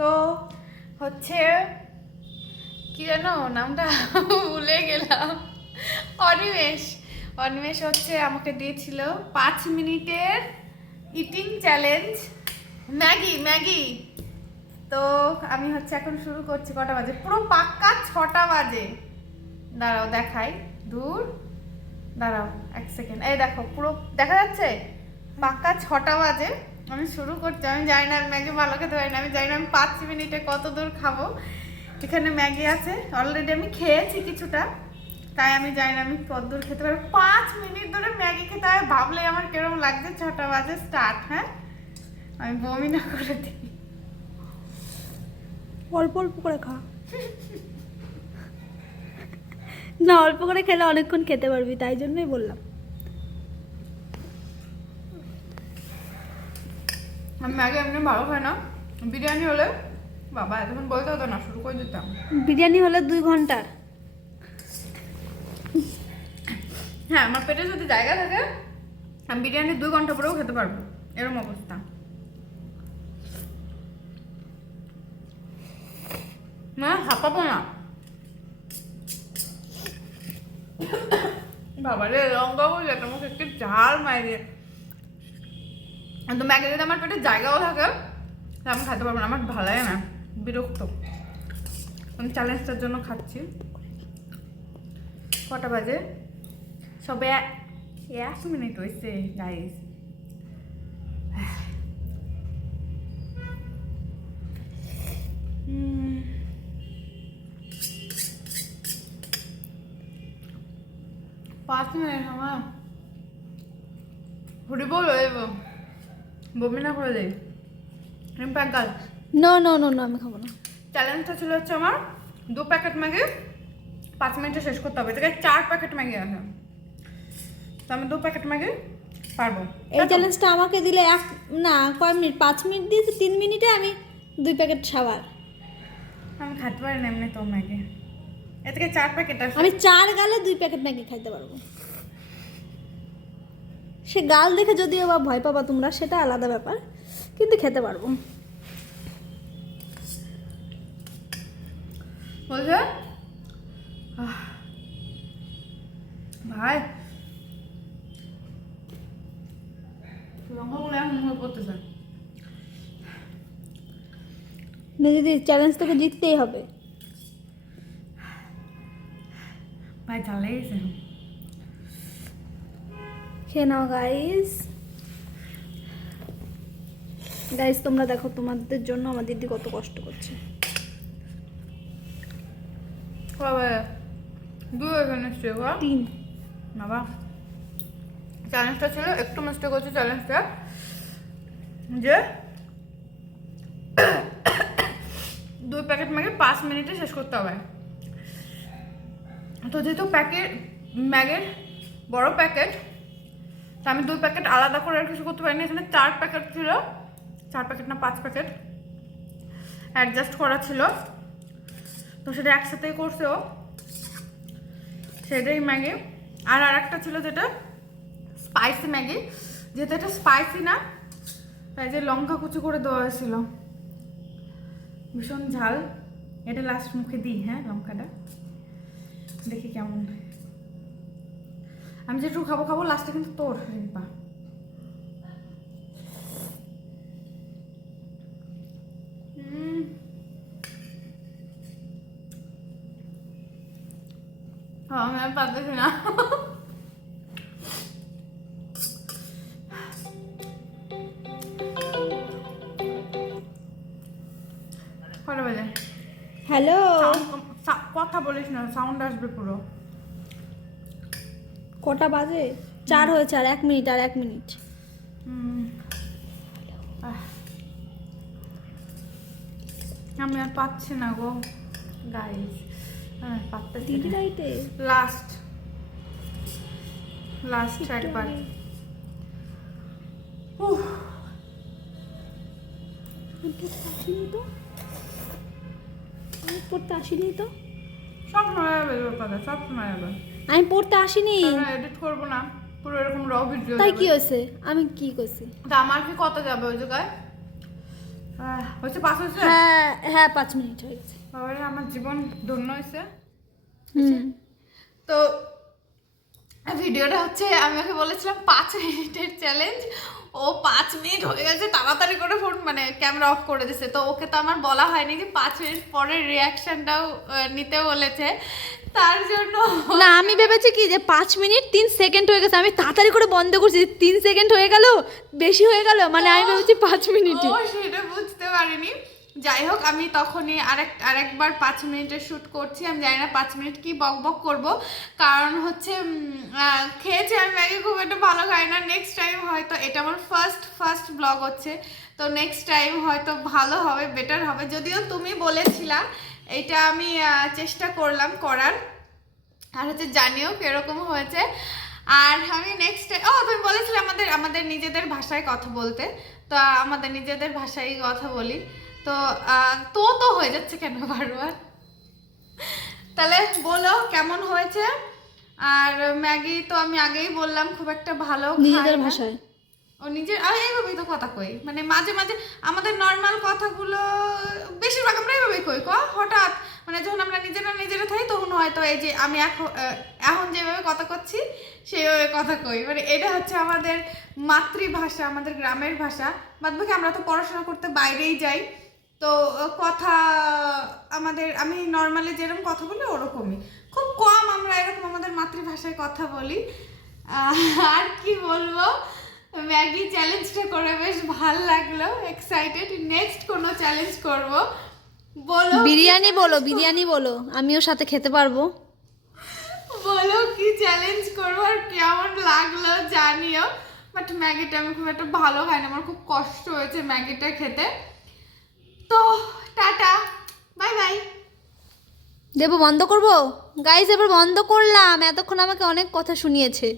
তো হচ্ছে কি জানো নামটা ভুলে গেলাম। অনিমেষ অনিমেষ হচ্ছে আমাকে দিয়েছিল 5 মিনিটের ইটিং চ্যালেঞ্জ ম্যাগি ম্যাগি। তো আমি হচ্ছে এখন শুরু করছি। কটা বাজে? পুরো পাক্কা 6টা বাজে। দাঁড়াও দেখাই। দূর দাঁড়াও 1 সেকেন্ড। এই দেখো পুরো দেখা যাচ্ছে পাক্কা 6টা বাজে। আমি শুরু করছি। আমি জানি না আমি ম্যাগি ভালো খেতে পারি না। আমি জানি না আমি 5 মিনিটে কত দূর খাবো। এখানে ম্যাগি আছে অলরেডি, আমি খেয়েছি কিছুটা, তাই আমি জানি না আমি কত দূর খেতে পারবো। 5 মিনিট ধরে ম্যাগি খেতে হয়, ভাবলে আমার কিরকম লাগছে। 6টা বাজে স্টার্ট। হ্যাঁ আমি বমি না করে দিই। অল্প অল্প করে খা না, অল্প করে খেলে অনেকক্ষণ খেতে পারবি, তাই জন্যই বললাম। আমি ম্যাগি এমনি ভালো খাই না। বিরিয়ানি হলে বাবা এতক্ষণ বলতে হতো না, শুরু করে দিতাম। বিরিয়ানি হলে 2 ঘন্টার। হ্যাঁ আমার পেটে যদি জায়গা থাকে আমি বিরিয়ানি 2 ঘন্টা পরেও খেতে পারবো, এরকম অবস্থা। না হাঁপাবো না। বাবা রে লঙ্কা বলে তোমাকে একটু ঝাল মাইরে। তো ম্যাগি যদি আমার পেটে জায়গাও থাকে তাহলে আমি খেতে পারবো না, আমার ভালো লাগে না, বিরক্ত। আমি চ্যালেঞ্জটার জন্য খাচ্ছি। কটা বাজে? সবে 1 মিনিট হয়েছে গাইস। পাঁচ মিনিট আমার ঘুরি বলো বমি না করে দেয় প্যাঙ্কাল। নো নো নো নো, আমি খাবো না। চ্যালেঞ্জটা ছিল হচ্ছে আমার 2 প্যাকেট ম্যাগি 5 মিনিটে শেষ করতে হবে। এটাকে 4 প্যাকেট ম্যাগি আছে, তো আমি 2 প্যাকেট ম্যাগি পারবো। এই চ্যালেঞ্জটা আমাকে দিলে না কয় মিনিট, 5 মিনিট দিয়েছে, 3 মিনিটে আমি 2 প্যাকেট সাবার। আমি খেতে পারি না এমনি তো ম্যাগি। এ থেকে 4 প্যাকেট আছে। আমি 4 গালে 2 প্যাকেট ম্যাগি খাইতে পারবো। সে গাল দেখে যদিও বা ভয় পাবা তোমরা, সেটা আলাদা ব্যাপার, কিন্তু খেতে পারবো। বলছে ভাই লঙ্কাগুলো এখন মুখে পড়তেছে। নিজেদের চ্যালেঞ্জ থেকে জিততেই হবে। ভাই ঝাল লেগেছে। খেয়ে নাও গাইস। গাইস তোমরা দেখো, তোমাদের জন্য আমার দিদি কত কষ্ট করছে। কবে 2 এখানে নিশ্চয়ই 3। বাবা চ্যালেঞ্জটা ছিল একটু মিস্টেক হচ্ছে চ্যালেঞ্জটা, যে 2 প্যাকেট ম্যাগি 5 মিনিটে শেষ করতে হবে। তো যেহেতু ম্যাগের বড় প্যাকেট, তো আমি 2 প্যাকেট আলাদা করে আর কিছু করতে পারিনি। এখানে 4 প্যাকেট ছিল, 4 প্যাকেট না 5 প্যাকেট অ্যাডজাস্ট করা ছিল, তো সেটা একসাথেই করছে ও, সেটাই ম্যাগি। আর আরেকটা ছিল যেটা স্পাইসি ম্যাগি, যেহেতু এটা স্পাইসি না তাই যে লঙ্কা কুচি করে দেওয়া হয়েছিল, ভীষণ ঝাল। এটা লাস্ট মুখে দিই। হ্যাঁ লঙ্কাটা দেখি কেমন। আমি যেটুকু খাবো লাস্টে কিন্তু তোর রিম্পা। আমি আর পারতেছি না। কটা বাজে? হ্যালো, কথা বলিস না, সাউন্ড আসবে পুরো। কটা বাজে? 4 হয়েছে, আর 1 মিনিট, আর 1 মিনিট। আমি আর পাচ্ছি না গো গাইস, পারতেছি দিদি না। রাইতে লাস্ট একবার। আমি পড়তে আসিনি তো। সব শোনা যাবে কথা, সব শোনা যাবে। আমি পড়তে আসিনি, এডিট করবো না পুরো এরকম র ভিডিও। তাই কি হয়েছে? আমি কি করছি? তা আমার কি কত যাবে ওই জায়গায়? হচ্ছে 5 হয়েছে? হ্যাঁ হ্যাঁ 5 মিনিট হয়ে গেছে। বাবারে, আমার জীবন ধন্য হয়েছে। হুম তো ভিডিওটা হচ্ছে আমি ওকে বলেছিলাম 5 মিনিটের চ্যালেঞ্জ, ও 5 মিনিট হয়ে গেছে তাড়াতাড়ি করে ফোন মানে ক্যামেরা অফ করে দিছে। তো ওকে তো আমার বলা হয়নি যে 5 মিনিট পরের রিয়াকশনটাও নিতে বলেছে, তার জন্য না আমি ভেবেছি কি যে 5 মিনিট 3 সেকেন্ড হয়ে গেছে, আমি তাড়াতাড়ি করে বন্ধ করছি, 3 সেকেন্ড হয়ে গেল, বেশি হয়ে গেল, মানে আমি ভেবেছি 5 মিনিটই। ও সেটা বুঝতে পারিনি। যাই হোক, আমি তখনই আরেকবার 5 মিনিটের শ্যুট করছি। আমি জানি না 5 মিনিট কি বক বক করবো, কারণ হচ্ছে খেয়েছি আমি ম্যাগি, খুব একটা ভালো খাই না। নেক্সট টাইম হয়তো, এটা আমার ফার্স্ট ব্লগ হচ্ছে, তো নেক্সট টাইম হয়তো ভালো হবে, বেটার হবে। যদিও তুমি বলেছিলা, এটা আমি চেষ্টা করলাম করার, আর হচ্ছে জানিও কিরকম হয়েছে। আর আমি নেক্সট তুমি বলেছিলে আমাদের নিজেদের ভাষায় কথা বলতে, তো আমাদের নিজেদের ভাষায় কথা বলি। তো তো হয়ে যাচ্ছে কেন বারবার? তাহলে বলো কেমন হয়েছে। আর ম্যাগি তো আমি আগেই বললাম খুব একটা ভালো খাই নিজেদের না। ভাষায় ও নিজের এইভাবেই তো কথা কই, মানে মাঝে মাঝে আমাদের নর্মাল কথাগুলো বেশিরভাগ আমরা এইভাবেই কই। হঠাৎ মানে যখন আমরা নিজেরা থাকি তখন হয়তো এই যে আমি এখন যেভাবে কথা করছি সেইভাবে কথা কই, মানে এটা হচ্ছে আমাদের মাতৃভাষা, আমাদের গ্রামের ভাষা। বাদবাকি আমরা তো পড়াশোনা করতে বাইরেই যাই, তো কথা আমি নর্মালি যেরকম কথা বলি ওরকমই, খুব কম আমরা এরকম আমাদের মাতৃভাষায় কথা বলি। আর কি বলবো, ম্যাগি চ্যালেঞ্জটা করে বেশ ভালো লাগলো, এক্সাইটেড নেক্সট কোনো চ্যালেঞ্জ করব। বলো বিরিয়ানি বলো, বিরিয়ানি বলো, আমিও সাথে খেতে পারবো। বলো কি চ্যালেঞ্জ করবো আর কেমন লাগলো জানিও। বাট ম্যাগিটা আমি খুব একটা ভালো খাই না, আমার খুব কষ্ট হয়েছে ম্যাগিটা খেতে। তো টাটা, বাই বাই। দেবো বন্ধ করবো? গাইজ এবার বন্ধ করলাম, এতক্ষণ আমাকে অনেক কথা শুনিয়েছে।